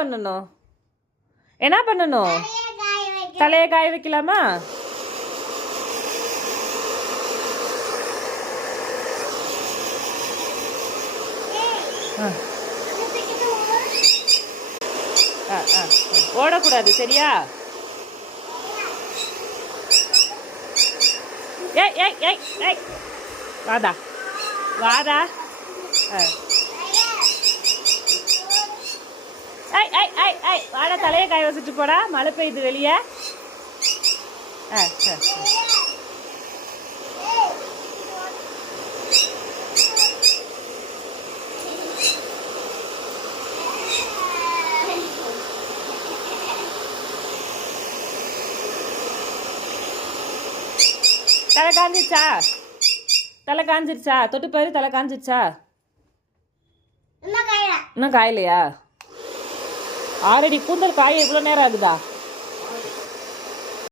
பண்ணணும்? என்ன பண்ணணும்? தலையை காய வைக்கலாமா? ஓடக்கூடாது, சரியா? ஏய் ஏய் ஏய் ஏய் வாடா வாடா. ஐய் ஐய் ஐய் ஐய் வாடா, தலையை காய வச்சுட்டு போடா, மழை பெய்யுது வெளியே. தலை காஞ்சிருச்சா? தலை காஞ்சிருச்சா? தொட்டு பாரு, தலை காஞ்சிருச்சா? இன்னும் காயலையா? ஆல்ரெடி கூந்தல் காய இவ்வளோ நேரம் ஆகுதா?